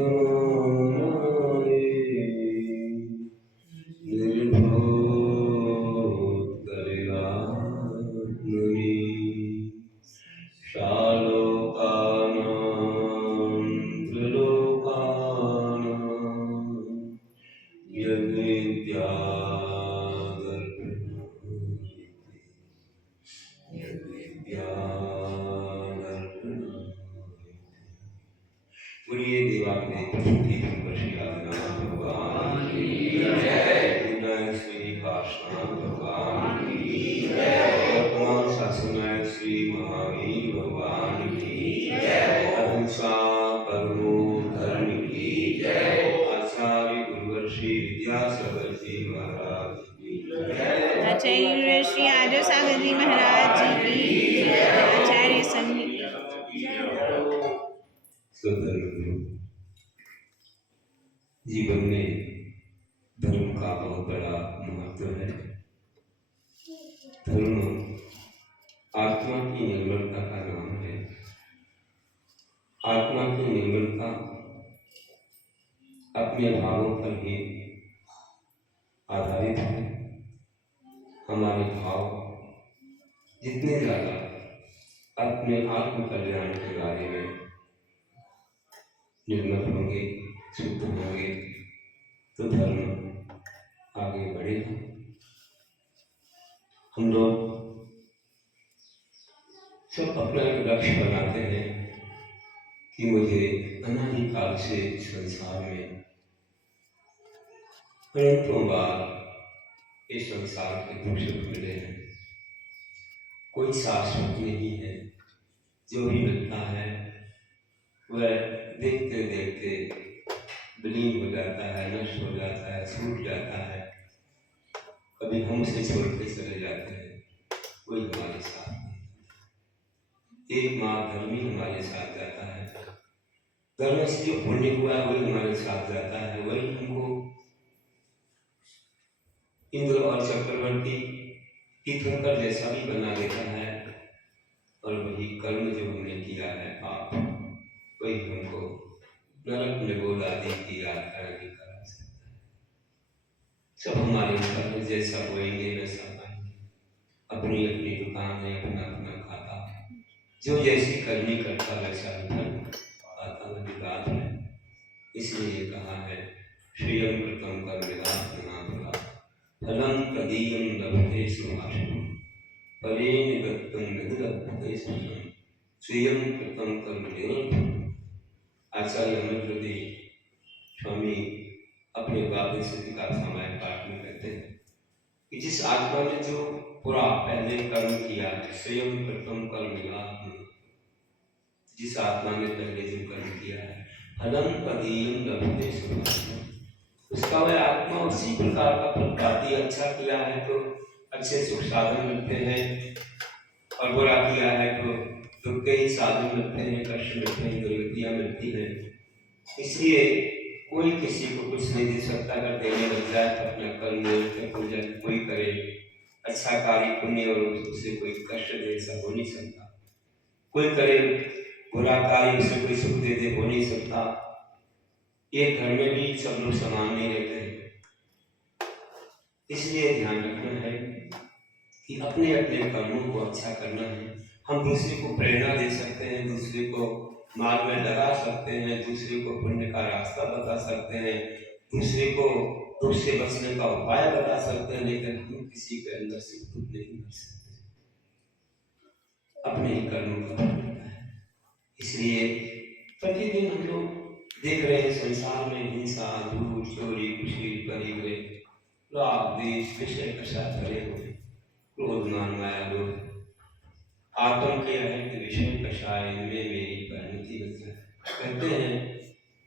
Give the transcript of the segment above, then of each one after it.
करुणामयी निर्भोत्कलिलाग्नि शालोकानां त्रिलोकानां बोलिए देवाग्नि पृथ्वी श्री आदिनाथ भगवान की जय। विनायक श्री काशनाथ भगवान की जय। वर्तमान शासनायक श्री महावीर भगवान की जय। अहिंसा परमो धर्म की जय। आचार्य गुरुवर श्री विद्यासागर जी महाराज की जय। आचार्य श्री आदर सागर जी महाराज जी की आचार्य संघ की जीवन में धर्म का बहुत बड़ा महत्व है। धर्म आत्मा की निर्मलता का नाम है। आत्मा की निर्मलता अपने भावों पर ही आधारित है। हमारे भाव जितने ज्यादा अपने आत्म कल्याण के बारे में निर्मल होंगे, शुद्ध होंगे, तो धर्म आगे बढ़ेगा। हम लोग सब अपना एक लक्ष्य बनाते हैं कि मुझे अनादिकाल से संसार में अनंतों बार इस संसार के दुख सुख मिले हैं। कोई शाश्वत नहीं है। जो भी मिलता है वह देखते देखते विलीन हो जाता है, नष्ट हो जाता है, छूट जाता है। कभी हम उसे छोड़ के चले जाते हैं, कोई हमारे साथ नहीं। एक माँ धर्मी हमारे साथ जाता है, धर्म से जो पुण्य हुआ है वही हमारे साथ जाता है, वही हमको इंद्र और चक्रवर्ती तीर्थंकर जैसा भी बना देता है। और वही कर्म जो हमने किया है पाप, वही हमको नरक में गोदादी की यात्रा की करा सकता है। सब हमारे कर्म जैसा बोएंगे वैसा पाएंगे। अपनी अपनी दुकान है, अपना अपना खाता, जो जैसी करनी करता वैसा ही फल आता विवाद है। इसलिए कहा है श्रियम कृतम कर्मिला फलम तदीयम लभते सुभाषितम फलेन दत्तं नदलभते सुखम श्रियम कृतम कर्मिला। आचार्य अमृतवती स्वामी अपने वाक्य सिद्धि का समय पाठ में कहते हैं कि जिस आत्मा ने जो पूरा पहले कर्म किया है, स्वयं प्रथम कर्म मिला, जिस आत्मा ने पहले जो कर्म किया है फलम तदीयम लभते सुभाषितम, उसका वह आत्मा उसी प्रकार का फल पाती। अच्छा किया है तो अच्छे सुख साधन मिलते हैं, और बुरा किया है तो दुख के ही साधन मिलते हैं, कष्ट मिलते हैं, दुर्गतियां मिलती हैं। इसलिए कोई किसी को कुछ नहीं दे सकता। अगर देने लग जाए तो अपना कर्म पूजन कोई करे, अच्छा कार्य पुण्य और उसे कोई कष्ट दे, ऐसा हो नहीं सकता। कोई करे बुरा कार्य, उसे कोई सुख दे दे, हो नहीं सकता। ये घर में भी सब लोग समान नहीं रहते हैं। इसलिए ध्यान रखना है कि अपने अपने कर्मों को अच्छा करना है। हम दूसरे को प्रेरणा दे सकते हैं, दूसरे को मार्ग में लगा सकते हैं, दूसरे को पुण्य का रास्ता बता सकते हैं, दूसरे को दुख से बचने का उपाय बता सकते हैं, लेकिन हम किसी के अंदर से दुख नहीं कर सकते। अपने ही कर्मों का फल मिलता है। इसलिए प्रतिदिन हम लोग देख रहे हैं संसार में हिंसा, झूठ, चोरी, खुशी, परिग्रह, राग, द्वेष, विषय प्रसाद भरे हुए, क्रोध, मान, माया, लोभ, आत्म के अहित विषय कषाय में मेरी परिणति बच जाए। कहते हैं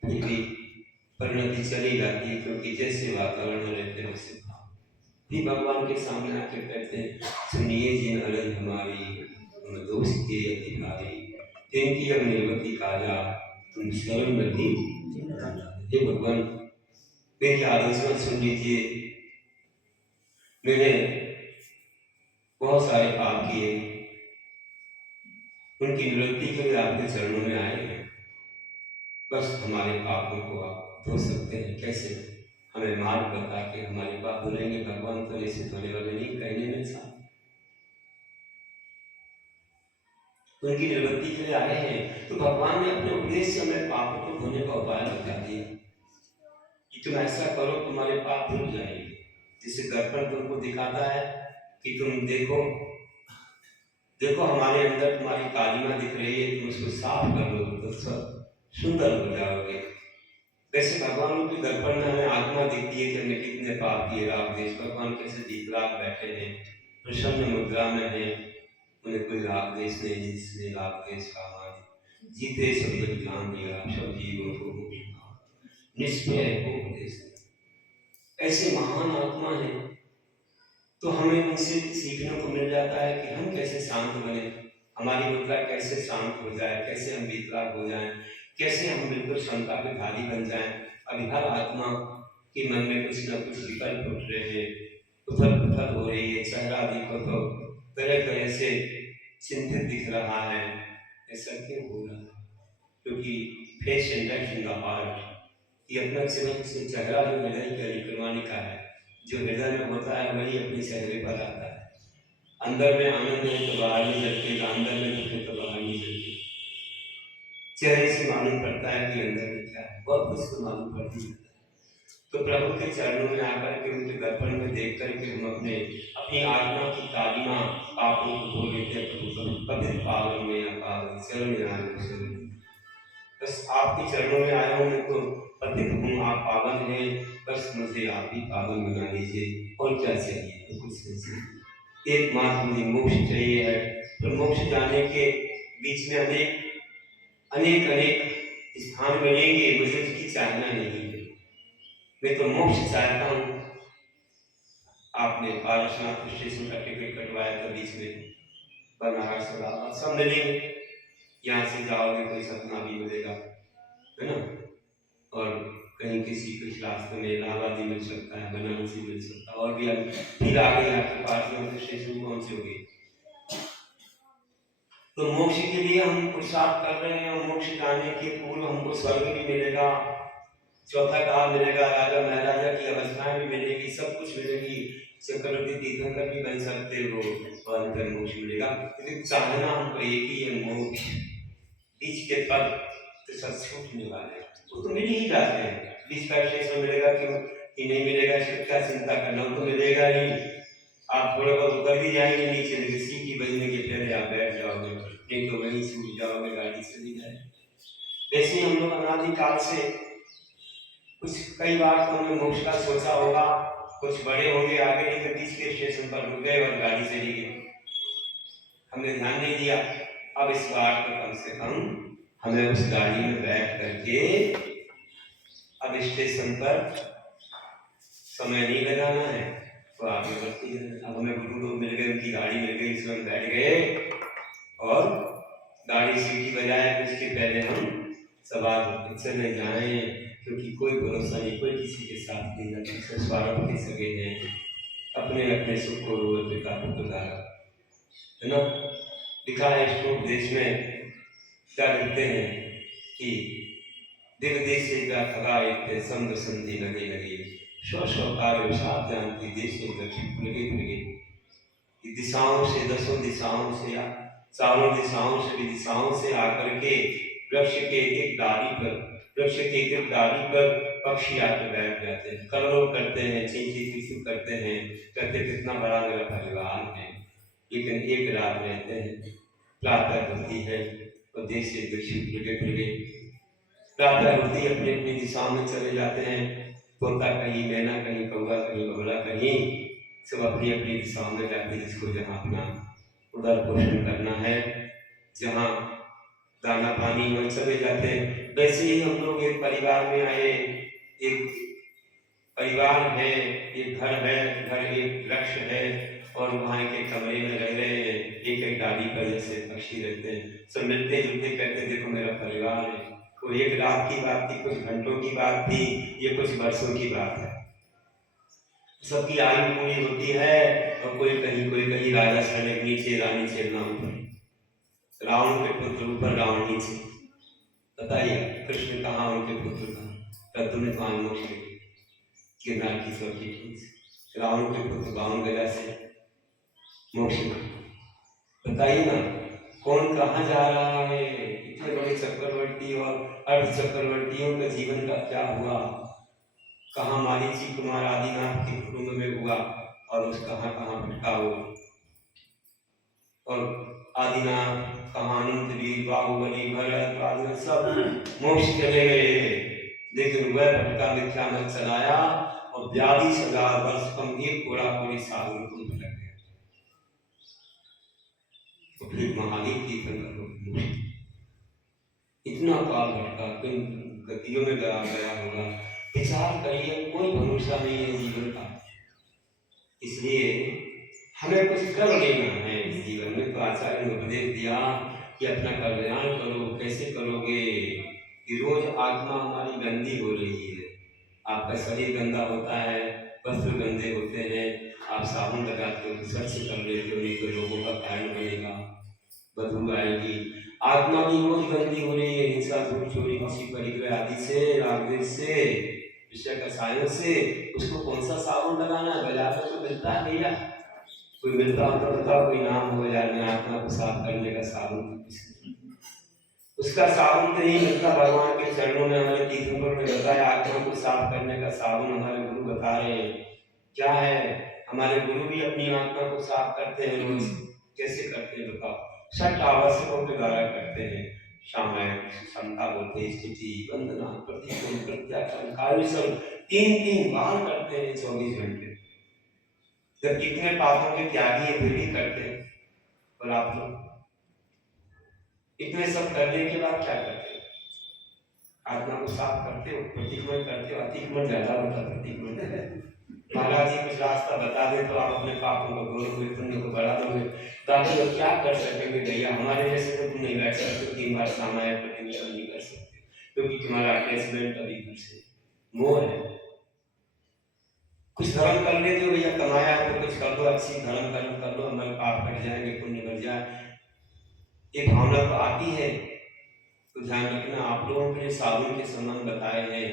फिर भी परिणति चली जाती है, क्योंकि जैसे वातावरण में रहते हैं वैसे भाव भी भगवान के सामने आके कहते हैं सुनिए जिन अलग हमारी हम दोष के अति भारी, तिनकी अब निर्वती काजा तुम शरण नहीं। हे भगवान मेरी आलोचना सुन लीजिए, मैंने बहुत सारे पाप किए, उनकी निवृत्ति के लिए आपके चरणों में आए हैं। बस हमारे पापों को आप धो सकते हैं। कैसे? हमें मार्ग बता के हमारे पाप धुलेंगे। भगवान तो ऐसे धोने वाले नहीं, कहने में साफ। उनकी निर्वृत्ति के लिए आए हैं, तो भगवान ने अपने उपदेश से हमें पापों को धोने का उपाय बता दिया कि तुम ऐसा करो, तुम्हारे पाप धुल जाएंगे। जिससे दर्पण तुमको दिखाता है कि तुम देखो देखो हमारे अंदर तुम्हारी कालिमा दिख रही है, तुम उसको साफ कर लो तो सब सुंदर हो जाओगे। वैसे भगवान के दर्पण में हमें आत्मा दिखती है कि हमने कितने पाप किए। राग देश भगवान कैसे जीतलाग बैठे हैं, प्रसन्न मुद्रा में है, उन्हें कोई राग देश नहीं जिसने राग देश का हमारे जीते सभी ध्यान दिया, सब जीवों को निष्प्रिय हो उपदेश। ऐसे महान आत्मा है, तो हमें उनसे सीखने को मिल जाता है कि हम कैसे शांत बने, हमारी मुद्रा कैसे शांत हो जाए, कैसे हम वीतराग हो जाएं, कैसे हम बिल्कुल क्षमता के धारी बन जाएं। अभी हर आत्मा के मन में कुछ न कुछ विकल्प उठ रहे हैं, उथल पुथल हो रही है, चेहरा देखो तो तरह तरह से चिंतित दिख रहा है। ऐसा क्यों हो रहा है? क्योंकि face index in the heart, ये अपना से चेहरा जो हृदय की अभिक्रमणिका है, जो हृदय में होता है वही अपने चेहरे पर आता है। अंदर में आनंद है तो बाहर नहीं झलकेगा, अंदर में दुख है तो बाहर नहीं झलकेगा। चेहरे से मालूम पड़ता है कि अंदर में क्या है, बहुत कुछ तो मालूम पड़ ही जाता है। तो प्रभु के चरणों में आकर के, उनके दर्पण में देख करके हम अपनी आत्मा की कालिमा पापों को धो लेते हैं। प्रभु पवित्र पावन में पावन चरण में आए, बस आपके चरणों में आया हूँ, मैं तो पतित हूँ, आप पावन हैं, बस मुझे आप ही पावन बना लीजिए। और क्या चाहिए? तो कुछ नहीं चाहिए, एकमात्र मुझे मोक्ष चाहिए है। तो मोक्ष जाने के बीच में अनेक अनेक अनेक स्थान मिलेंगे, मुझे उसकी चाहना नहीं है, मैं तो मोक्ष चाहता हूँ। आपने पारसनाथ स्टेशन का टिकट कटवाया था, बीच में बनारस सब मिलेंगे, यहाँ से जाओगे कोई सपना भी मिलेगा, है ना, और कहीं किसी कुछ रास्ते में इलाहाबाद भी मिल सकता है, बनारस भी मिल सकता है, और भी फिर आगे आपके पास में स्टेशन पहुंचोगे। तो मोक्ष के लिए हम पुरुषार्थ कर रहे हैं, और मोक्ष जाने के पूर्व हमको स्वर्ग भी मिलेगा, चौथा काल मिलेगा, राजा महाराजा की अवस्थाएं भी मिलेगी, सब कुछ मिलेगी, चक्रवर्ती तीर्थंकर भी बन सकते हो, और अंतर मोक्ष मिलेगा। लेकिन चाहना हमको एक ही है, मोक्ष। बीच के पद तो सब छूटने वाले, वो तो मिल ही जाते हैं। बीच का स्टेशन मिलेगा क्यों कि नहीं मिलेगा, इसकी क्या चिंता करना, तो मिलेगा ही। आप थोड़ा बहुत उतर भी जाएंगे नीचे, लेकिन सीटी बजने के पहले आप बैठ जाओगे, नहीं तो वहीं छूट जाओगे, गाड़ी चली जाए। ऐसे हम लोग अनादिकाल से कुछ कई बार तो हमने मोक्ष का सोचा होगा, कुछ बड़े होंगे आगे, नहीं तो बीच के स्टेशन पर रुक गए और गाड़ी चली गई, हमने ध्यान नहीं दिया। अब इस बार तो कम से कम हमें उस गाड़ी में बैठ करके अब स्टेशन पर समय नहीं लगाना है, तो आगे बढ़ती है। अब हमें गुरु लोग मिल गए, उनकी गाड़ी मिल गई, इसमें हम बैठ गए और गाड़ी सीटी बजाए, उसके पहले हम सवार होकर चले जाए, क्योंकि कोई भरोसा नहीं, कोई किसी के साथ नहीं रहता, सब स्वार्थ के सगे हैं, अपने अपने सुख को पिता को गुजारा, है ना। लिखा है श्लोक देश में, क्या लिखते हैं कि दिग देश से खगा एक संग संधि लगे लगे, स्व स्व कार्य साथ जानती देश के दक्षिण लगे लगे। दिशाओं से, दसों दिशाओं से, चारों दिशाओं से, दिशाओं से आकर के वृक्ष के एक डाली पर, वृक्ष के एक डाली पर पक्षी आकर बैठ जाते हैं, कलरव करते हैं, चींची चींची करते हैं, कहते कितना बड़ा मेरा परिवार है, लेकिन एक रात रहते हैं। प्रातः होती है और देश से दक्षिण फिर प्रातः होती अपनी अपनी दिशाओं में चले जाते हैं, तोता कहीं, मैना कहीं, कौवा कहीं, बगुला कहीं, सब अपनी अपनी दिशाओं में जाते हैं, जिसको जहाँ अपना उधर पोषण करना है, जहाँ दाना पानी में चले जाते हैं। वैसे ही हम लोग एक परिवार में आए, एक परिवार है, एक घर है, घर एक वृक्ष है, और वहाँ के कमरे में रह रहे हैं, एक एक डाली पर जैसे पक्षी रहते हैं, सब मिलते जुलते कहते देखो मेरा परिवार है। कोई एक रात की बात थी, कुछ घंटों की बात थी, ये कुछ वर्षों की बात है। सबकी आयु पूरी होती है, और कोई कहीं राजा सड़क नीचे, रानी छेड़ना ऊपर, रावण के पुत्र ऊपर, रावण नीचे। बताइए कृष्ण कहाँ, उनके पुत्र कहाँ? तब तुमने कहाँ मोक्ष गिरनार की चोटी, रावण के पुत्र बावन गजा से मोक्ष। बताइए ना, कौन कहाँ जा रहा है? इतने बड़े चक्रवर्ती और अर्ध चक्रवर्तियों का जीवन का क्या हुआ? कहाँ मारीची कुमार आदिनाथ के कुटुंब में हुआ और उस कहाँ कहाँ भटका हुआ। और आदिनाथ कहाँ अनंतवीर, बाहुबली, भरत आदि सब मोक्ष चले गए, लेकिन वह भटका मिथ्या मत चलाया और 42,000 वर्ष कम एक कोड़ा कोड़ी साल में तुम भटक गए। तो फिर महादेव की करो, इतना काल भटका, किन गतियों में गया होगा। विचार करिए, कोई भरोसा नहीं है जीवन का। इसलिए हमें कुछ कर लेना है इस जीवन में। तो आचार्य ने उपदेश दिया कि अपना कल्याण करो। कैसे करोगे? कि रोज आत्मा हमारी गंदी हो रही है, आपका शरीर गंदा होता है, वस्त्र गंदे होते हैं, आप साबुन लगाते हो, स्वच्छ कर लेते हो, नहीं तो लोगों का कारण बनेगा, बदबू आएगी। आत्मा भी रोज गंदी हो रही है, हिंसा, झूठ, चोरी, खुशी, परिग्रह आदि से, रागद्वेष से, विषय का सायन से। उसको कौन सा साबुन लगाना है? बाजार में तो मिलता है भैया, कोई मिलता हो तो बताओ, कोई नाम हो यार, मैं आत्मा को साफ करने का साबुन। उसका साबुन तो नहीं मिलता। भगवान के चरणों में हमारे तीर्थंकर में बताया, आत्मा को साफ करने का साबुन हमारे गुरु बता रहे हैं क्या है। हमारे गुरु भी अपनी आत्मा को साफ करते हैं रोज। कैसे करते हैं बताओ? 6 आवश्यकों के द्वारा करते हैं। सामयिक, समता बोलते, स्थिति, वंदना, प्रतिकोण, प्रत्याख्यान, कायुषम, 3-3 बार करते हैं 24 घंटे। जब कितने पापों के त्यागी है फिर भी करते हैं। और आप लोग इतने सब करने के बाद क्या करते हो? आत्मा को साफ करते हो, प्रतिक्रमण करते हो। अतिक्रमण ज्यादा होता है, प्रतिक्रमण। महाराज जी कुछ रास्ता बता दे तो आप अपने पापों को दूर हुए, पुण्य को बढ़ा दोगे। ताकि लोग क्या कर सकेंगे भैया? हमारे जैसे तो तुम नहीं बैठ सकते 3 बार सामायिक प्रतिक्रमण नहीं कर सकते, क्योंकि तुम्हारा अटैचमेंट अभी घर से मोह है। कुछ धर्म कर लेते हो भैया, कमाया है तो कुछ कर दो, अच्छी धर्म कर्म कर लो, हमारे पाप कट जाएंगे, पुण्य बढ़ जाए, ये भावना तो आती है। तो ध्यान रखना, आप लोगों के लिए साबुन के संबंध बताए हैं।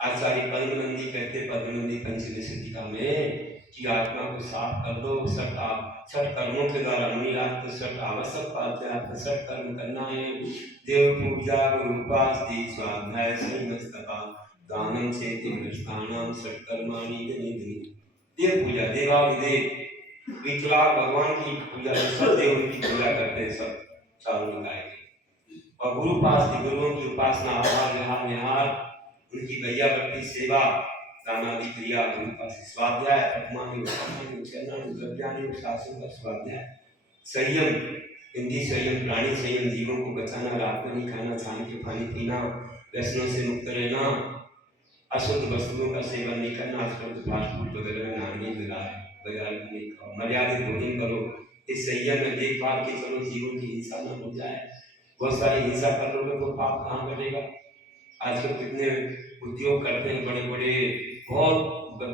आचार्य पद्मनंदी कहते, पद्मनंदी पंचमी सिद्धिका में, कि आत्मा को साफ कर दो। 6 कर्मों के द्वारा, मुनिराज तो 6 आवश्यक पालते हैं, आपको 6 कर्म करना है। देव पूजा, गुरुपास्ति, स्वाध्याय, संयमस्तपा, दानम चेति गृहस्थानाम, 6 कर्माणि निधि। देव पूजा, देवादिदेव विकलांग भगवान की पूजा, सब देवों की पूजा करते हैं, सब चारों निकाय के। और गुरुपास्ति, गुरुओं की उपासना, आहार, विहार, निहार, उनकी गैयावृत्ति, सेवा, दानादि क्रिया, गुरुपास्ति। स्वाध्याय, अपमानी, उपमानी, उच्चारणी, द्रव्यानी, शासन का स्वाध्याय। संयम, इंद्रिय संयम, प्राणी संयम, जीवों को बचाना, रात में नहीं खाना, छान के पानी पीना, व्यसनों से मुक्त रहना, अशुद्ध वस्तुओं का सेवन नहीं करना, अशुद्ध फास्ट फूड वगैरह में नाम नहीं बाजार में नहीं खाओ, मर्यादित भोजन करो। इस संयम में देखभाल के चलो, जीवन की हिंसा न हो जाए। बहुत सारी हिंसा कर लोगे तो पाप कहाँ कटेगा? आजकल कितने उद्योग करते हैं बड़े बड़े, बहुत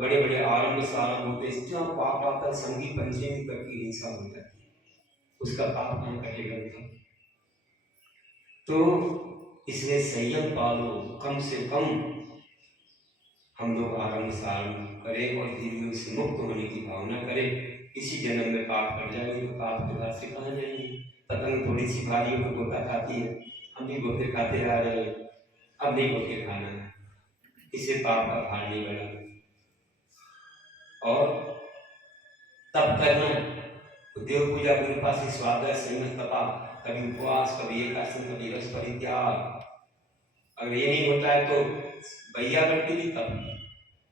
बड़े बड़े आरंभ सारंभ होते हैं, इतना पाप आता है, संगीत पंचमी तक की हिंसा हो जाती है, उसका पाप कहाँ कटेगा? तो इसलिए संयम पालो, कम से कम हम लोग आरंभ सारंभ करें और धीरे से मुक्त होने की भावना करें। इसी जन्म में पाप कर जाएंगे तो पाप के बाद से कहाँ जाएंगे? पतंग थोड़ी सी भारी हो गोता खाती है, हम भी गोते खाते आ रहे हैं, अब नहीं गोते खाना है, इससे पाप का भार नहीं बढ़ा। और तब करना तो देव पूजा, गुरुपास्ति, स्वाध्याय, संयम, तपा, कभी उपवास, कभी एकादशी, कभी रस परित्याग। अगर ये नहीं होता है तो भैया करती थी, तब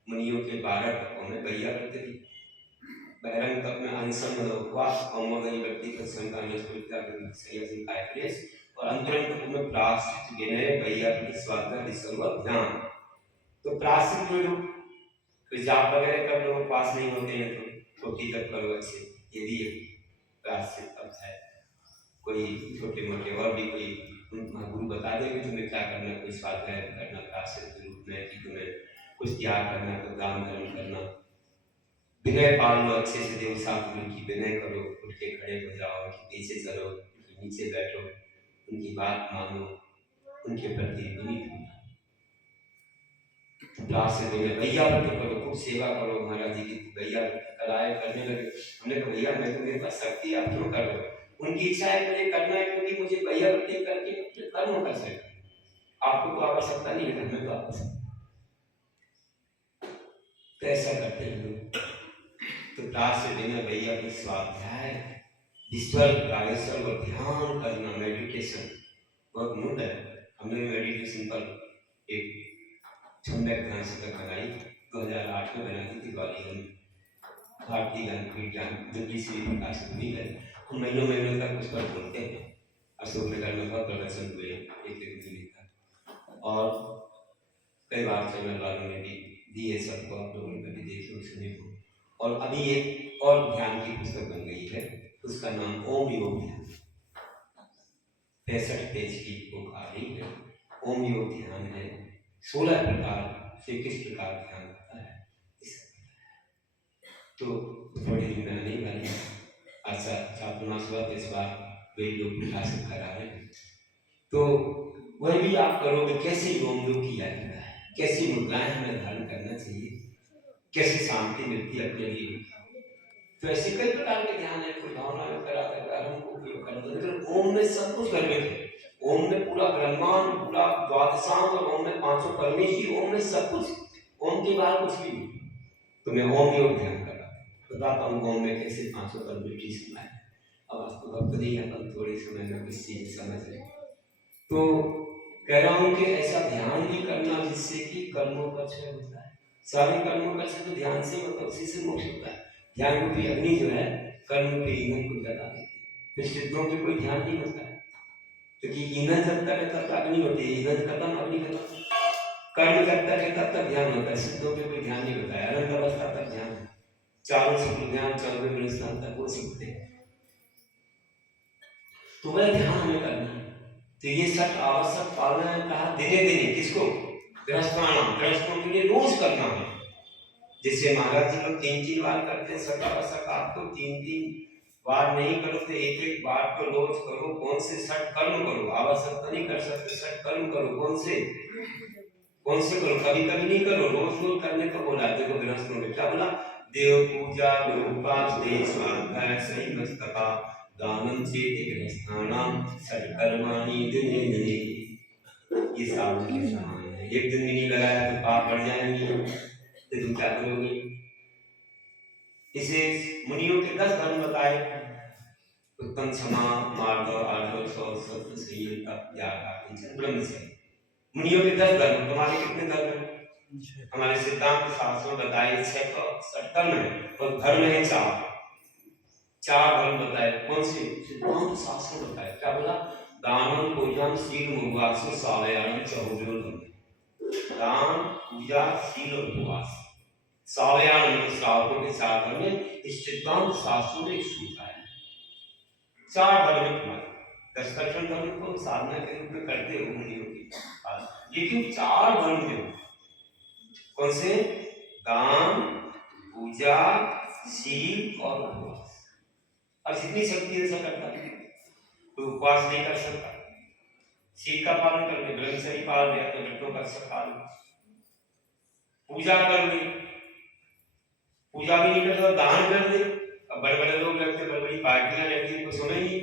मुनियों के 12 तपों में भैया करते थी। बहरंग तप में अनशन, उपवास, औमोदय व्यक्ति का संकान और अंतरंग तप में प्रायश्चित, विनय, भैया की स्वाध्याय, विसर्ग, ध्यान। तो प्रायश्चित में कोई जाप वगैरह कर लो, पास नहीं होते हैं तो छोटी तक करो अच्छे, ये भी प्रायश्चित तप है। कोई छोटे मोटे और भी कोई गुरु बता देंगे तुम्हें क्या करना, कोई स्वाध्याय करना प्रायश्चित के रूप में, कि तुम्हें कुछ त्याग करना, कोई दान धर्म करना, विनय पाल लो अच्छे से, देव साथ उनकी विनय करो, उठ के खड़े हो जाओ, उनके पीछे चलो, उनके नीचे बैठो, उनकी बात मानो, उनके प्रति विनीत होना। क्लास से बोले भैया व्रत करो, खूब सेवा करो, महाराज जी की भैया कलाएं करने लगे। हमने कहा भैया मैं तो, मेरे पास शक्ति है, आप क्यों कर रहे हो? उनकी इच्छा है मुझे करना है, क्योंकि मुझे भैया व्रत करके अपने कर्म कर सके। आपको तो आवश्यकता नहीं है, हमें तो आवश्यकता। तो ऐसा करते हैं लोग। तो क्लास से देना भैया की स्वाध्याय, ईश्वर कालेश्वर और ध्यान करना, मेडिटेशन बहुत मूल है। हमने मेडिटेशन पर एक सम्यक ध्यान शतक बनाई, 2008 में बनाई थी ग्वालियर में। भारतीय ज्ञान विज्ञान दिल्ली से प्रकाशित हुई है। हम महीनों महीनों तक उस पर बोलते हैं। अशोक नगर में बहुत प्रदर्शन हुए एक महीने तक, और कई बार चैनल वालों ने भी दिए, सबको आप लोगों ने भी देखे सुने हो। और अभी एक और ध्यान की पुस्तक बन गई है, उसका नाम ओम योग ध्यान, 65 पेज की बुक आ रही है। ओम योग ध्यान है, 16 प्रकार से किस प्रकार ध्यान होता है। तो थोड़ी दिन में नहीं बनी, अच्छा चातुर्मास हुआ, इस बार वे लोग प्रकाशित करा रहे हैं। तो वह भी आप करोगे, कैसे ओम योग किया जाता है, कैसी मुद्राएं हमें धारण करना चाहिए, कैसे शांति मिलती है अपने लिए। तो ऐसे कई प्रकार के ध्यान है, कोई भावना में करा कर हमको उपयोग करना। लेकिन ओम में सब कुछ गर्भित है। ओम में पूरा ब्रह्मांड, पूरा द्वादशांग, और ओम में 500 परमेश्वरी, ओम में सब कुछ, ओम के बाहर कुछ भी नहीं। तो मैं ओम योग ध्यान कर रहा था, बताता हूँ ओम में कैसे 500 परमेश्वरी समाये। अब आपको वक्त नहीं है, अपन थोड़े समय में कुछ चीज समझ लें। तो कह रहा हूँ कि ऐसा ध्यान भी करना जिससे कि कर्मों का क्षय होता है। सारे कर्मों का क्षय तो ध्यान से होता है, उसी से मोक्ष होता है। ध्यान रूपी अग्नि जो है कर्म के ईंधन को जला देती है। फिर सिद्धों पे कोई ध्यान नहीं होता है, क्योंकि ईंधन जब तक है तब तक अग्नि होती है, ईंधन खत्म अग्नि खत्म। कर्म जब तक है तब तक ध्यान होता है, सिद्धों पे कोई ध्यान नहीं होता है। अनंत अवस्था तक ध्यान, चारों से ध्यान 14वें स्थान तक हो सकते हैं। तो वह ध्यान हमें करना है। तो ये सब आवश्यक पालन कहा दिने दिने, किसको? गृहस्थान, गृहस्थों के लिए रोज करना है। जैसे महाराज जी लोग 3-3 बार करते हैं, सकावसक आप तो 3-3 बार नहीं करो, तो एक बार तो रोज करो। कौन से 60 कर्म करो, आवश्यकता नहीं कर सकते, 60 कर्म करो। कौन से करो, कभी कभी नहीं करो, रोज रोज करने को बोला। देखो गृहस्थों में क्या बोला? देव पूजा, गुरुपास, देश स्वाध्याय, सही मस्तका, दानम चेति गृहस्थानाम, सत्कर्माणि दिने दिने। ये सावन के समान है। एक दिन भी नहीं लगाया तो पाप बढ़ जाएंगे, तो तुम क्या करोगे? इसे मुनियों के 10 धर्म बताए, उत्तम, क्षमा, मार्दव, आर्दव, शौच, सत्य, संयम, तप, त्याग, अहिंसा, ब्रह्मचर्य। मुनियों के 10 धर्म। तुम्हारे कितने धर्म हैं? हमारे सिद्धांत शास्त्रों में बताए 6 कर्म है, और धर्म है 4 धर्म बताए। कौन से? सिद्धांत शास्त्र बताए। क्या बोला? दानम, पूजन, शील, उपवास, सावयान, चहुर्वेद। दान, पूजा, शील और उपवास, सावयान श्रावकों के 4 धर्म में। इस सिद्धांत शास्त्रों में सूत्र है 4 धर्म तुम्हारे। 10 दर्शन धर्म को साधना के रूप में करते हो मुनियों की, लेकिन 4 धर्म जो कौन से? दान, पूजा, शील और उपवास। अब जितनी शक्ति है सब करता है। कोई उपवास नहीं कर सकता, शील का पालन कर ले, ब्रह्मचर्य पालन या तो व्रतों का सब पालन। पूजा कर ले, पूजा भी नहीं करता, दान कर दे। अब बड़े बड़े लोग लगते, बड़ी बड़ी पार्टियां रहती, उनको समय नहीं,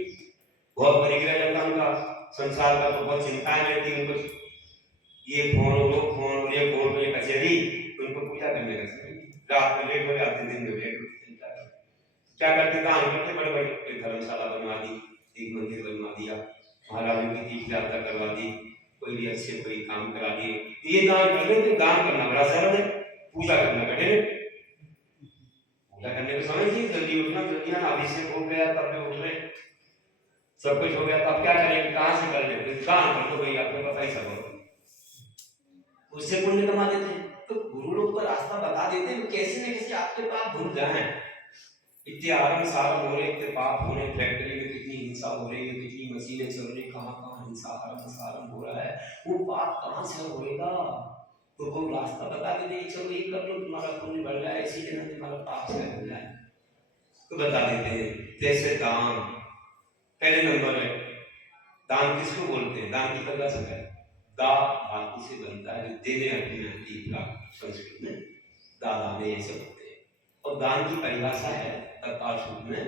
बहुत परिग्रह रहता उनका, संसार का तो बहुत चिंताएं रहती उनको, ये फोन वो फोन, ये कोर्ट में कचहरी, उनको पूजा करने का समय। रात में लेट हो जाते, दिन में लेट होते, क्या करते? दान करते, बड़े बड़े एक धर्मशाला बनवा दी, एक मंदिर बनवा दिया, महाराजों की तीर्थ यात्रा करवा दी, कोई भी अच्छे कोई काम करा दिए। ये दान कर लेते। दान करना बड़ा सरल है, पूजा करना कठिन है। पूजा करने को समय चाहिए, जल्दी उठना, जल्दी आना। अभिषेक हो गया तब भी उठ रहे, सब कुछ हो गया, तब क्या करेंगे? कहां से कर लेते? दान कर दो भैया, अपने पास पैसा करो, उससे पुण्य कमा देते हैं। तो गुरु लोग को रास्ता बता देते हैं, कैसे न कैसे आपके पाप भूल जाए। इतने आरंभ सारंभ हो रहे, इतने पाप हो रहे, फैक्ट्री में कितनी हिंसा हो रही है, कितनी मशीनें चल रही, कहाँ कहाँ हिंसा आरंभ सारंभ हो रहा है, वो पाप कहाँ से होएगा? तो वो रास्ता बता देते, चलो ये कर लो, तुम्हारा पुण्य बढ़ जाए, इसीलिए ना तुम्हारा पाप से हो जाए, तो बता देते हैं। जैसे दान पहले नंबर है। दान किसको बोलते हैं? दान की परिभाषा है, दा धातु से बनता है, जो देने अपनी का संस्कृत में दादाने ये सब होते हैं। और दान की परिभाषा है तत्काल सूत्र में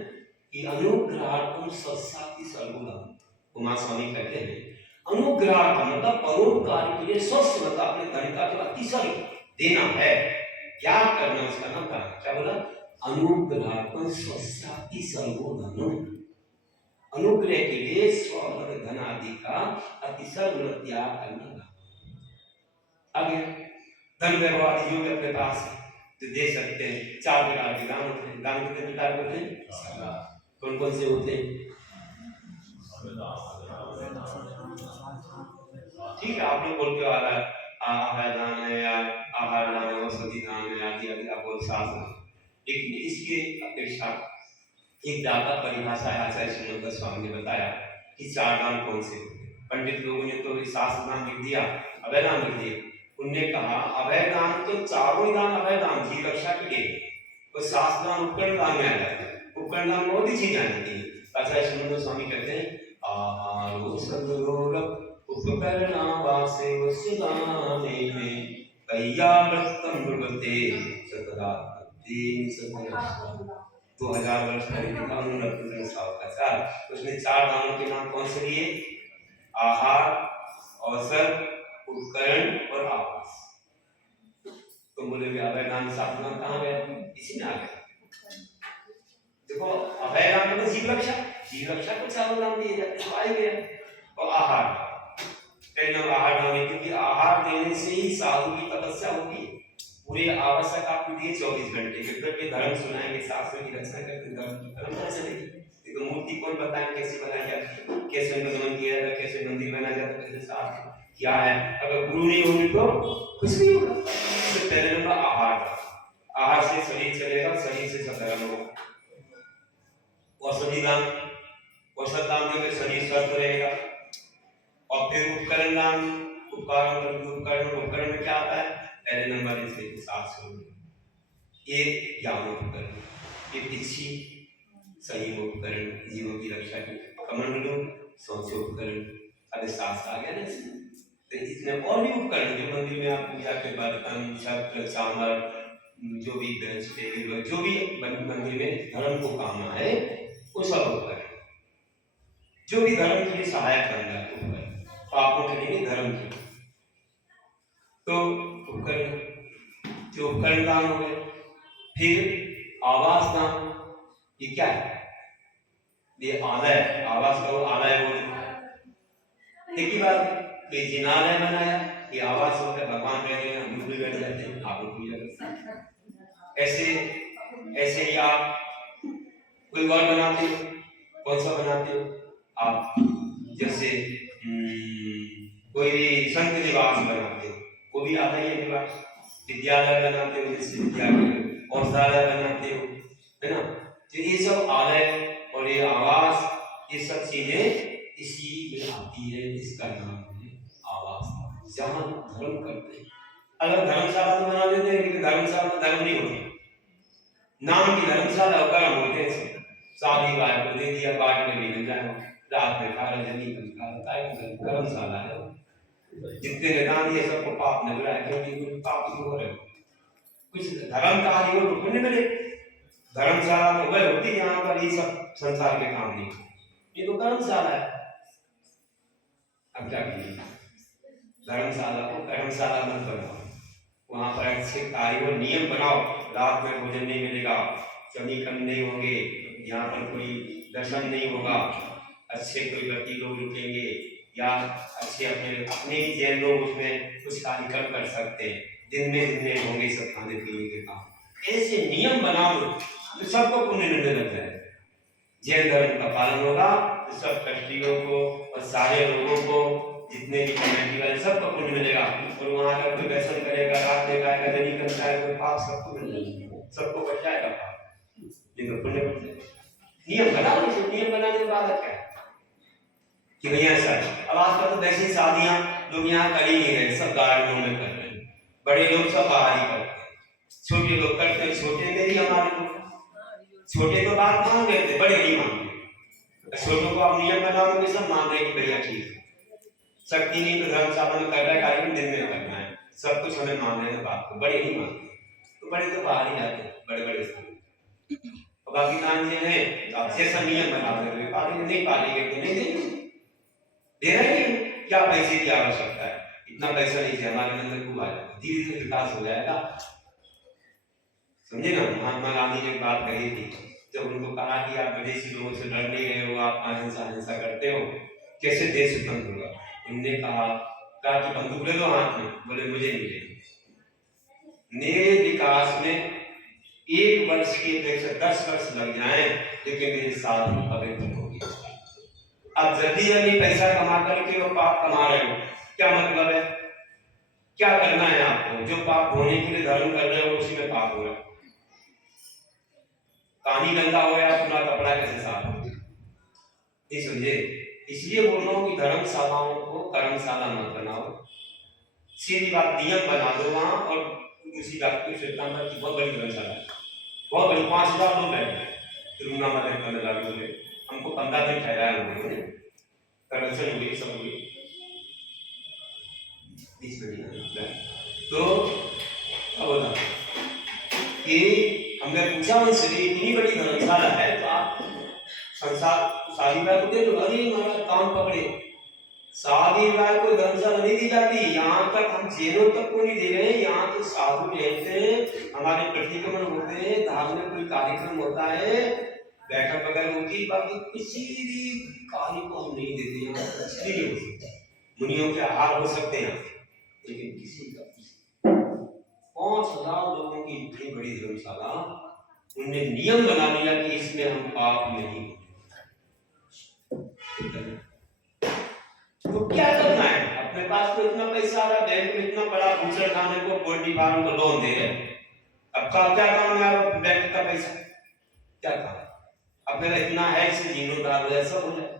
कि अनुग्रहार्थम सत्साति सर्वदान। कुमार स्वामी कहते हैं अनुग्रहार्थम मतलब परोपकार के लिए स्वस्थ मतलब अपने धन का जो अतिशय देना है, क्या करना उसका नाम दान। क्या बोला? अनुग्रहार्थम सत्साति सर्वदान, अनुग्रह के लिए स्व धन आदि का अतिशय त्याग करना। आगे धन व्यवहार जो भी अपने पास है तो दे सकते हैं। 4 प्रकार के दान होते हैं। दान कितने प्रकार होते हैं? कौन कौन से होते हैं? ठीक है, आप लोग बोलते हो आहार दान है या आहार दान है, औषधि दान है, आदि आदि आप बोल शास्त्र। लेकिन इसके अपेक्षा एक ज्यादा परिभाषा है आचार्य सुमंत स्वामी ने बताया कि 4 दान कौन से होते हैं। पंडित लोगों ने तो शास्त्र दान लिख दिया, अभय दान लिख दिया। उनने कहा अभय दान तो चारों ही दान अभय दान जीव रक्षा के लिए, तो शास्त्र दान उपकरण दान में आ जाता है। उपकरण दान बहुत ही चीजें आ जाती है। आचार्य सुमंत स्वामी कहते हैं आहारो सद्गोरक उपकरणावासे वसुदाने में कय्यावृत्तम मृगते सतदा तीन सतरस्ता। 2000 वर्ष पहले लिखा उन्होंने रत्न सावकाचार। उसने 4 दानों के नाम कौन से लिए? आहार, औषध, उपकरण और आवास। तो बोले अभय दान साधना कहाँ गया? इसी में आ गया। देखो अभय दान मतलब जीव रक्षा, जीव रक्षा को 4 दान दिए जाते हैं, आ गया। और आहार आहार दान, क्योंकि आहार देने से ही साधु की तपस्या होती है। पूरे आवश्यक आपको दिए 24 घंटे के धर्म सुनाएंगे, शास्त्र की रचना करके धर्म कैसे चलेगी? तो मूर्ति कौन बताएंगे कैसे बनाई जाती है, कैसे उनका दमन किया जाता है, कैसे मंदिर बनाया जाता है, कैसे शास्त्र क्या है। अगर गुरु नहीं होंगे तो कुछ नहीं होगा। सबसे पहले नंबर आहार, आहार से शरीर चलेगा, शरीर से सब धर्म होगा। औषधि दान, औषध दान देंगे शरीर स्वस्थ रहेगा। और फिर उपकरण दान, उपकरण में क्या आता है? पहले नंबर इसके 700 एक ज्ञान उपकरण, एक इच्छी सही उपकरण जीवों की रक्षा के, कमंडलों 100 उपकरण। अब शास्त्र आ गया ना इसमें, तो इसमें और भी उपकरण जो मंदिर में आप पूजा के बर्तन छत्र चामर जो भी वेजिटेबल जो भी मंदिर में धर्म को काम है वो सब उपकरण, जो भी धर्म के लिए सहायक बन रहा है उपकरण, पापों के लिए धर्म के। तो उपकरण जो उपकरण दान हो गए। फिर आवास दान, ये क्या है? ये आलय, आवास का आलय बोल। एक ही बात, कोई जिनालय बनाया, ये आवास होकर भगवान रह गए, हम भी बैठ जाते हैं, आप पूजा करते हैं। ऐसे ही आप कोई और बनाते हो, कौन सा बनाते हो आप? जैसे कोई भी संत निवास बनाते हो, वो भी आता ही है निवास। विद्यालय बनाते हो, जैसे विद्यालय, औषधालय बनाते हो, है ना। तो ये सब आलय और ये आवास, ये सब चीजें इसी में आती है। इसका नाम है आवास, जहाँ धर्म करते हैं। अगर धर्मशाला तो बना देते हैं, लेकिन धर्मशाला में धर्म नहीं होता, नाम की धर्मशाला कर्म होते हैं। शादी गाय को दे दिया, बाट में भी मिल जाए, रात में खा रहे जनी धर्मशाला है। जितने निदान ये सबको पाप मिल रहा है, क्योंकि पाप क्यों हो रहे हो? कुछ धर्म का आदि हो तो पुण्य मिले। धर्मशाला तो वह होती है यहाँ पर ये सब संसार के काम नहीं, ये तो धर्मशाला है। अब क्या कीजिए, धर्मशाला को कर्मशाला मत बनाओ, वहां पर अच्छे कार्य और नियम बनाओ। रात में भोजन नहीं मिलेगा, चमी कम नहीं होंगे, यहाँ पर कोई दर्शन नहीं होगा, अच्छे कोई व्यक्ति लोग रुकेंगे, या अच्छे अपने ही जैन लोग उसमें कुछ कार्यक्रम कर सकते हैं। दिन में होंगे सब खाने पीने के काम। ऐसे नियम बनाओ तो सबको पुण्य मिलने लग जाए। जैन धर्म का पालन होगा तो सब ट्रस्टियों को और सारे लोगों को, जितने भी कमेटी वाले, सबको पुण्य मिलेगा। और वहाँ अगर कोई दर्शन करेगा, रात में गाएगा, जनी करता है, तो पाप सबको मिल जाएगा, सबको बच जाएगा पाप, ये तो पुण्य बच जाएगा। नियम बना लो, नियम बनाने के बाद क्या कि भैया सर, अब आजकल तो वैसी शादियां लोग यहाँ कर ही नहीं रहे, सब गाड़ियों में कर रहे हैं। बड़े लोग सब बाहर ही करते हैं, छोटे लोग करते हैं। छोटे में भी हमारे लोग, छोटे तो बात मान रहे थे, बड़े नहीं मानते। छोटों को आप नियम बनाओगे, सब मान रहे कि भैया ठीक है, शक्ति नहीं तो धर्मशाला में कर रहा है कार्यक्रम, दिन में करना है, सब कुछ हमें मानने में बात को बड़े नहीं मानते, तो बड़े तो बाहर ही जाते हैं बड़े बड़े स्थान। और बाकी काम ये है तो आप जैसा नियम बना रहे पालेंगे नहीं पालेंगे तो नहीं देंगे, दे रहे हैं। क्या पैसे की आवश्यकता है, इतना पैसा नहीं चाहिए, हमारे अंदर खूब आ जाएगा, धीरे धीरे विकास हो जाएगा। समझे ना, महात्मा गांधी ने एक बात कही थी, जब उनको कहा कि आप विदेशी लोगों से लड़ नहीं रहे हो, आप अहिंसा हिंसा करते हो, कैसे देश उत्पन्न होगा। उन्होंने कहा कि बंदूक ले लो हाथ में, बोले मुझे नहीं लेनी, मेरे विकास में 1 वर्ष की अपेक्षा 10 वर्ष लग जाए, लेकिन मेरे साथ पवित्र होगी। अब जल्दी जल्दी पैसा कमा करके वो पाप कमा रहे हो, क्या मतलब है, क्या करना है आपको, जो पाप होने के लिए धर्म कर रहे हो उसी में पाप हो रहा है। पानी गंदा हो गया, अपना कपड़ा कैसे साफ हो, नहीं समझे। इसलिए बोल रहा हूँ कि धर्मशालाओं को कर्मशाला मत बनाओ, सीधी बात नियम बना दो वहां, और उसी बात की श्वेतांबर की बहुत बड़ी धर्मशाला है, बहुत बड़ी, 5000 लोग बैठे, तिरुवन्नामलाई में 15 लोग, हमको 15 दिन ठहराया उन्होंने, कन्वेंशन हुई सब हुई बीच में। तो अब बोला कि हमने पूछा उनसे इतनी बड़ी धर्मशाला है तो आप संसार शादी विवाह को दे दो। अरे महाराज काम पकड़े, शादी विवाह को धर्मशाला नहीं दी जाती, यहाँ तक हम जैनों तक को नहीं दे रहे हैं, यहाँ तो साधु रहते हैं, हमारे प्रतिक्रमण होते हैं, धार्मिक कोई कार्यक्रम होता है, बैठक वगैरह होती, बाकी किसी भी कार्य को हम नहीं देते, यहाँ कुछ नहीं हो सकता, मुनियों के आहार हो सकते हैं, लेकिन किसी का 5000 लोगों की इतनी बड़ी धर्मशाला, उनने नियम बना लिया कि इसमें हम पाप नहीं, तो क्या करना है, अपने पास तो इतना पैसा आ रहा, बैंक में इतना बड़ा भूषण खाने को पोल्ट्री फार्म को लोन दे रहे, अब का क्या काम है बैंक का पैसा, क्या काम, अपने इतना है इसे जीर्णोद्धार हो जाए, सब हो जाए।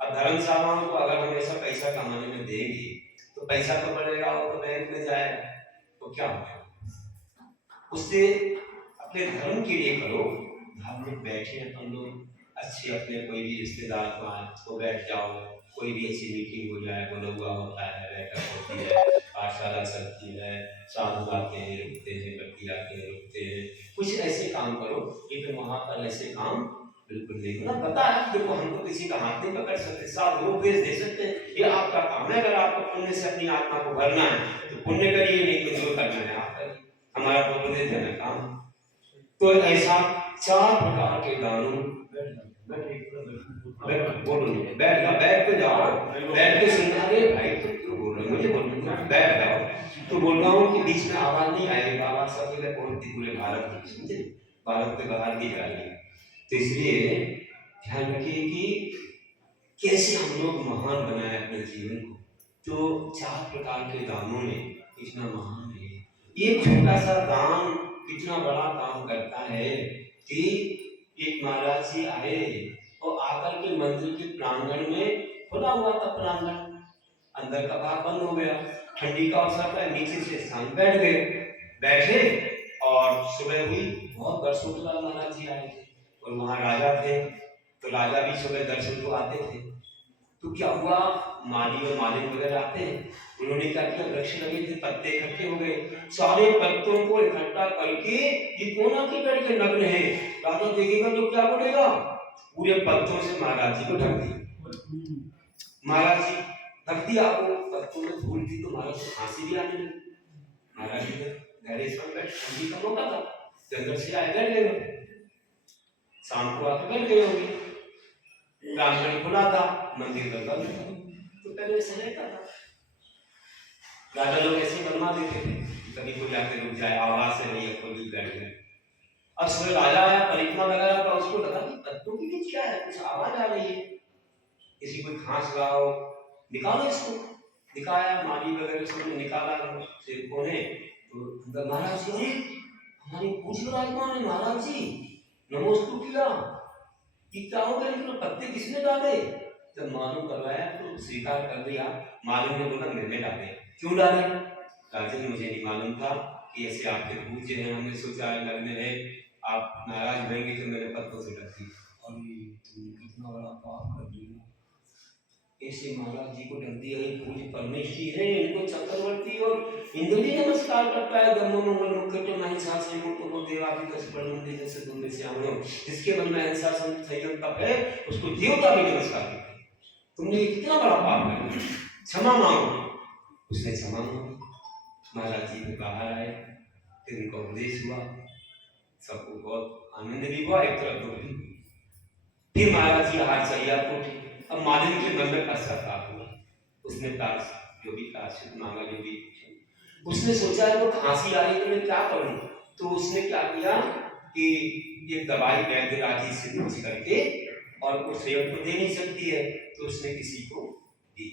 अब धर्मशालाओं को अगर हम ऐसा पैसा कमाने में देंगे तो पैसा तो बढ़ेगा और तो बैंक में जाएगा, तो क्या होगा, उससे अपने धर्म के लिए करो, धार्मिक बैठे अपन लोग अच्छे, अपने कोई भी रिश्तेदार को आए तो बैठ जाओ, कोई भी ऐसी मीटिंग हो जाए, बोला हुआ होता है, बैठक होती है, पाठशाला चलती है, साधु आते हैं रुकते हैं, व्यक्ति आते हैं रुकते हैं, कुछ ऐसे काम करो, लेकिन वहां पर ऐसे काम बिल्कुल नहीं ना, पता है देखो हम तो किसी का हाथ नहीं पकड़ सकते, साधु उपदेश दे सकते हैं, ये आपका काम है, अगर आपको पुण्य से अपनी आत्मा को भरना है तो पुण्य करिए, नहीं तो जो करना है आप करिए, हमारा तो उपदेश देना काम। तो ऐसा 4 प्रकार के दानों, बोलो नहीं, बैठ जाओ, बैठ के जाओ, बैठ के सुनना, अरे भाई तो क्यों बोल रहे हो, मुझे बोलना, बैठ जाओ। तो बोल रहा हूँ कि बीच में आवाज नहीं आएगी, आवाज सब जगह पहुंचती पूरे भारत में, समझे, भारत के बाहर भी जाएगी, तो इसलिए ध्यान रखिए कि कैसे हम लोग महान बनाए अपने जीवन को, तो 4 प्रकार के दानों में इतना महान है, एक छोटा सा दान कितना बड़ा काम करता है कि एक महाराज जी आए और आकर के मंदिर के प्रांगण में, खुला हुआ था प्रांगण, अंदर का भाग बंद हो गया, ठंडी का अवसर था, नीचे से स्थान बैठ गए, बैठे और सुबह हुई, बहुत वर्षों के बाद महाराज जी आए थे और वहां राजा थे, तो राजा भी सुबह दर्शन को आते थे, तो क्या हुआ, माली और मालिक वगैरह आते हैं, उन्होंने क्या किया, वृक्ष लगे थे, पत्ते इकट्ठे हो गए, सारे पत्तों को इकट्ठा करके ये कोना की करके नग्न है, राजा देखेगा तो क्या बोलेगा, पूरे पत्तों से महाराज जी को ढक दिया, महाराज जी ढक दिया, वो पत्तों में धूल थी तो महाराज को खांसी भी आने लगी, महाराज जी गहरे स्वर में, ठंडी का मौका था, जंगल से आए बैठ गए, शाम को आके बैठ गए होंगे, प्रांगण खुला था, मंदिर का बंद था, तो पहले ऐसा रहता था, राजा लोग ऐसे बनवा देते थे, कभी कोई आके रुक जाए, आवाज से नहीं खोली बैठ गए। अब सुबह राजा आया, परिक्रमा लगा रहा था, उसको लगा कि पत्तों के बीच क्या है, कुछ आवाज आ रही है, किसी कोई खांस रहा हो, निकालो इसको, निकाला, माली वगैरह सबने निकाला, सेवकों ने, तो अंदर महाराज जी, हमारी पूछ विराजमान है, महाराज जी नमोस्तु किया, कि क्या हो गया, लेकिन पत्ते किसने डाले, जब मालूम करवाया तो स्वीकार कर दिया, मालूम ने बोला मैंने डाले, क्यों डाले, राजा जी मुझे नहीं मालूम था कि ऐसे आपके पूज्य हैं, हमने सोचा लगने है आप नाराज होंगे तो मेरे पत्तों से ढक दी, और तुमने कितना बड़ा पाप कर दिया, ऐसे महाराज जी को डर दिया, ये पूरी परमेश्वरी है, इनको चक्रवर्ती और इंद्र भी नमस्कार करता है। धर्मो मंगल मुक्तो महिषा से मुक्तो देवा भी दस बलवंते जैसे तुम में से आवो, जिसके मन में ऐसा संयम तप है उसको देवता भी नमस्कार करते हैं। तुमने ये कितना बड़ा पाप कर लिया, क्षमा मांगो। उसने क्षमा मांगी, महाराज जी बाहर आए, फिर उनका उपदेश हुआ, सबको बहुत आनंद भी हुआ, एक तरफ दुख भी। फिर महाराज जी हाथ सैया को उठे। अब मालिक के मन में पश्चाताप हुआ, उसने जो भी प्रायश्चित मांगा, जो भी उसने सोचा है वो खांसी आ रही है तो मैं क्या करूं, तो उसने क्या किया कि ये दवाई वैद्य राजी से पूछ करके, और वो स्वयं को दे नहीं सकती है तो उसने किसी को दी।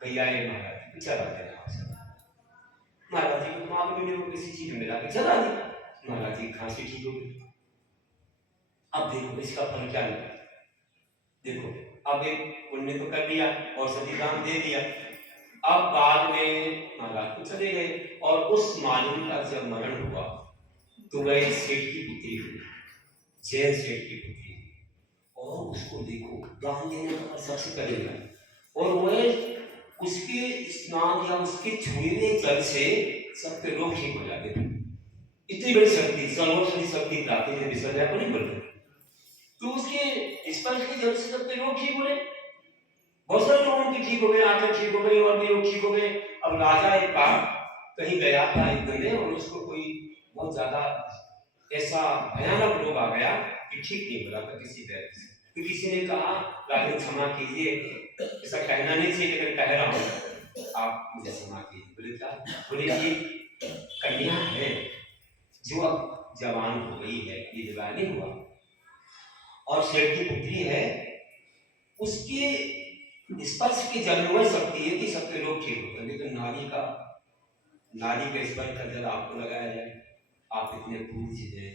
भैया ये महाराज चला देना, महाराज जी को मालूम नहीं वो किसी चीज में मिला के चला दिया, महाराज जी खांसी ठीक हो गई। अब देखो इसका फल क्या निकला, देखो अब एक पुण्य तो कर दिया और सती दान दे दिया। अब बाद में महाराज को चले गए, और उस मालिनी का जब मरण हुआ तो वह सेठ की पुत्री हुई, जैन सेठ की पुत्री, और उसको देखो दान देने का सबसे करेगा, और वह उसके स्नान या उसके छुए हुए जल से सबके रोग ठीक हो जाते थे। इतनी बड़ी शक्ति, सर्वोपरि शक्ति प्राप्त है, विसर्जन को नहीं बोलते, तो उसके स्पर्श के जल से सबके रोग ठीक हो गए, बहुत सारे लोगों की ठीक हो गए, आंखें ठीक हो गई और भी लोग ठीक हो गए। अब राजा एक बार कहीं गया था युद्ध में, और उसको कोई बहुत ज्यादा ऐसा भयानक रोग आ गया कि ठीक नहीं हो रहा था किसी वैद्य से, तो किसी ने कहा राजा क्षमा कीजिए, ऐसा कहना नहीं चाहिए लेकिन कह रहा हूँ, आप मुझे क्षमा कीजिए। बोले क्या? बोले ये कन्या है जो अब जवान हो गई है, ये जवान नहीं हुआ, और शेठ की पुत्री है, उसके स्पर्श की जरूरत सकती है कि सबके रोग ठीक होते हैं, लेकिन नारी के स्पर्श का जल आपको लगाया जाए, आप इतने पूज्य हैं,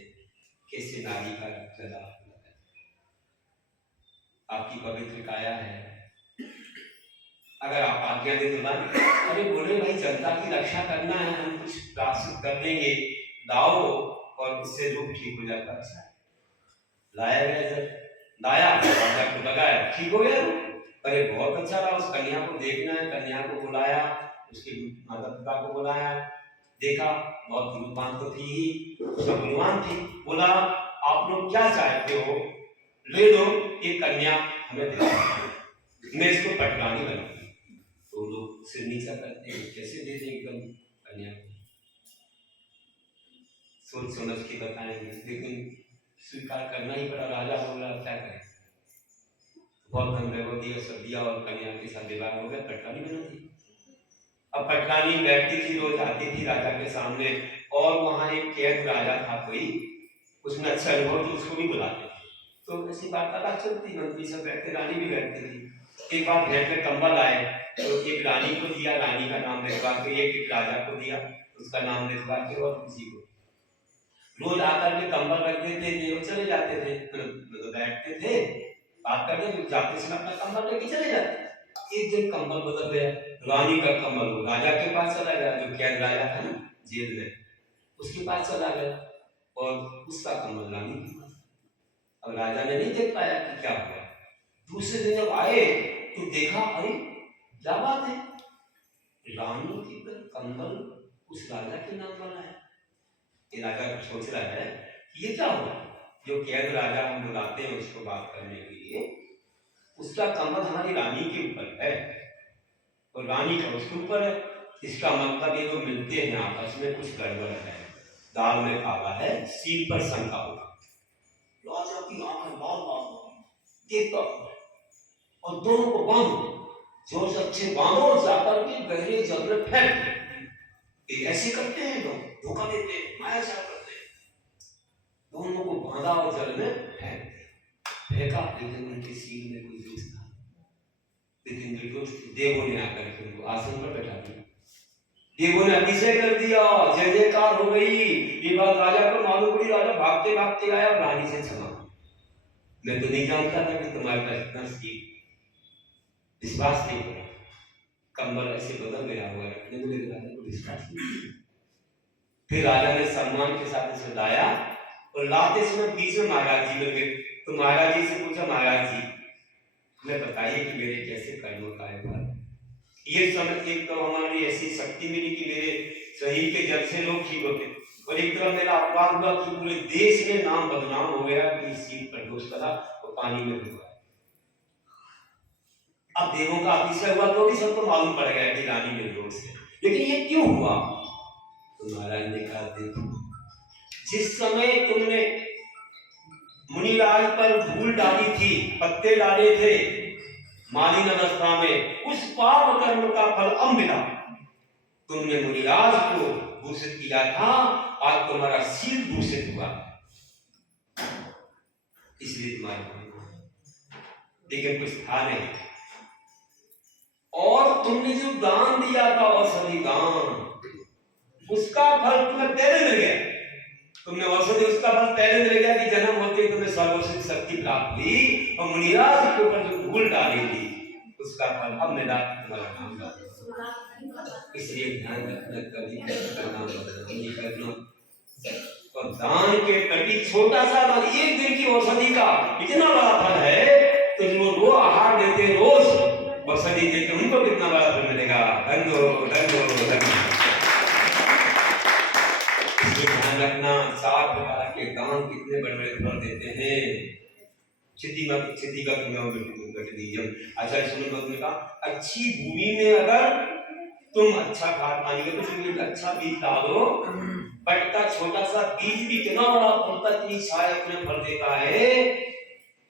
कैसे नारी का जल आपको लगाया? आपकी पवित्र काया है, अगर आप आज्ञा दे तो। अरे बोले भाई जनता की रक्षा करना है, हम कुछ प्रायश्चित कर लेंगे, लाओ, और उससे रोग ठीक हो जाता। अच्छा लाया गया जल, लाया को लगाया, ठीक हो गया। अरे बहुत अच्छा रहा, उस कन्या को देखना है, कन्या को बुलाया, उसके माता पिता को बुलाया, देखा बहुत गुणवान तो थी ही, गुणवान थी, बोला आप लोग क्या चाहते हो, ले लो ये कन्या हमें दे दो, मैं इसको पटरानी बनाऊंगी। तो लोग सिर नीचा करते हैं, कैसे दे दें एकदम कन्या, सोच समझ के बताएंगे, लेकिन स्वीकार करना ही पड़ा, राजा बोला क्या करें, बहुत धन वैभव दिया, सब दिया, और कन्या के साथ विवाह हो गया, पटरानी बना दी। अब पटरानी बैठती थी, रोज आती थी राजा के सामने, और वहां एक कैद राजा था कोई, उसमें अच्छा अनुभव थी, उसको भी बुलाते थे, तो ऐसी वार्तालाप चलती, मंत्री सब बैठते, रानी भी बैठती थी। एक बार भेंट में कंबल आए, तो एक रानी को दिया, रानी का नाम लिखवा के, एक राजा को दिया, उसका नाम लिखवा के, और किसी को रोज आकर के कंबल रख देते थे, वो चले जाते थे, तो बैठते थे, बात करते, जाते समय अपना कंबल लेके चले जाते। एक दिन कंबल बदल गया, रानी का कंबल राजा के पास चला गया, जो कैद राजा था ना जेल में, उसके पास चला गया, और उसका कंबल रानी के पास। अब राजा ने नहीं देख पाया कि क्या हुआ। दूसरे दिन जब आए तो देखा, अरे क्या बात है, रानी की कंबल उस राजा के नाम वाला है। ये राजा सोच रहा है कि ये क्या हुआ, जो कैद राजा हम बुलाते हैं उसको बात करने के लिए, उसका कंबल हमारी रानी के ऊपर है और रानी का उसके ऊपर है, इसका मतलब ये लोग मिलते हैं आपस में, कुछ गड़बड़ है, दाल में काला है, सील पर शंका होगा। राजा की आंखें लाल लाल हो गई, देखता और दोनों को बांधो, जोर से अच्छे बांधो, जाकर के गहरे जल में फेंक। ऐसे करते हैं लोग, धोखा देते हैं, माया जाल करते हैं। दोनों को बांधा और जल में फेंका, लेकिन उनके सील में कोई दोष था, लेकिन जो दोष देवों ने आकर के उनको आसन पर बैठा दिया, देवों ने अभिषेक कर दिया, जय जयकार हो गई। ये बात राजा को मालूम पड़ी, राजा भागते भागते आया और रानी से क्षमा, मैं तो नहीं जानता था कि तुम्हारे पास इतना सील, विश्वास नहीं करा, कंबल ऐसे बदल गया हुआ रखने में, लेकिन राजा को विश्वास नहीं। फिर राजा ने सम्मान के साथ इसे लाया, और लाते समय बीच में महाराज जी मिल गए, तो महाराज जी से पूछा, महाराज जी मैं बताइए कि मेरे कैसे कर्मों का है फल। ये समय एक तो हमारी ऐसी शक्ति मिली कि मेरे शरीर के जल से लोग ठीक होते, और एक तरफ मेरा अपराध हुआ कि पूरे देश में नाम बदनाम हो गया कि सीट पर दोष करा और पानी में डूबा। अब देवों का अतिशय हुआ तो भी सबको मालूम पड़ गया कि रानी में दोष है, लेकिन ये क्यों हुआ? तो महाराज ने कहा, देखो जिस समय तुमने मुनिराज पर धूल डाली थी, पत्ते डाले थे मालिन अवस्था में, उस पाप कर्म का फल अब मिला। तुमने मुनिराज को भूषित किया था, आज तुम्हारा शील भूषित हुआ, इसलिए तुम्हारे, लेकिन कुछ था नहीं। और तुमने जो दान दिया था औषधि दान, उसका फल तुम्हें पहले मिल गया। तुमने औषधि, उसका फल पहले मिल गया कि जन्म होते तुम्हें सर्वोच्च शक्ति प्राप्त हुई, और मुनिराज के ऊपर जो धूल डाली थी उसका फल अब मिला, तुम्हारा नाम डाल। इसलिए ध्यान रखना, कभी नाम नहीं करना। और दान के प्रति छोटा सा दान, एक दिन की औषधि का इतना बड़ा फल है, तो जो दो आहार देते रोज औषधि देते उनको कितना बड़ा फल मिलेगा। धन्यो धन्यो धन्यो। इसलिए ध्यान रखना, 7 प्रकार के दान कितने बड़े बड़े फल देते हैं। क्षति का आचार्य सुनो ने कहा, अच्छी भूमि में अगर तुम अच्छा खाद पानी का कुछ अच्छा बीज डालो, बटका छोटा सा बीज भी कितना बड़ा फलता, इतनी छाया अपने फल देता है।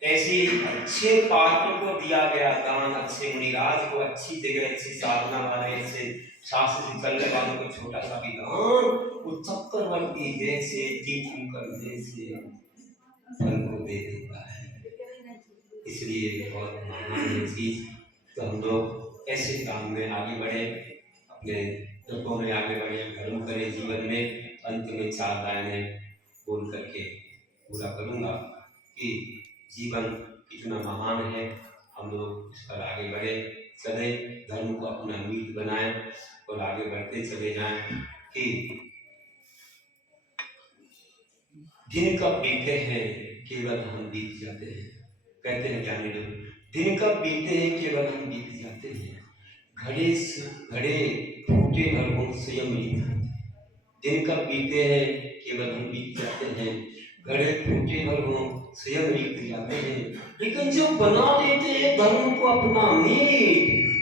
ऐसे अच्छे पात्र को दिया गया दान, अच्छे मुनिराज को अच्छी जगह, अच्छी साधना वाले, अच्छे शास्त्र से चलने वालों को छोटा सा भी दान, वो चक्रवर्ती जैसे जीतू करने से फल को दे देता है। इसलिए बहुत महान है चीज। तो हम लोग ऐसे काम में आगे बढ़े, अपने दुखों में आगे बढ़े, कर्म करें जीवन में। अंत में 4 लाइनें बोल करके पूरा करूँगा कि जीवन कितना महान है, हम लोग इस पर आगे बढ़े चले, धर्म को अपना मीत बनाएं और आगे बढ़ते चले जाएं। कि दिन कब बीते हैं केवल हम बीत जाते हैं, कहते हैं ज्ञानी लोग, दिन कब बीते हैं केवल हम बीत जाते हैं, घड़े से घड़े फूटे भर हो स्वयं बीत। दिन कब बीते हैं केवल हम बीत जाते हैं, घड़े फूटे भर हो स्वयं बीत जाते हैं, लेकिन जो बना देते हैं धर्म को अपना मीत,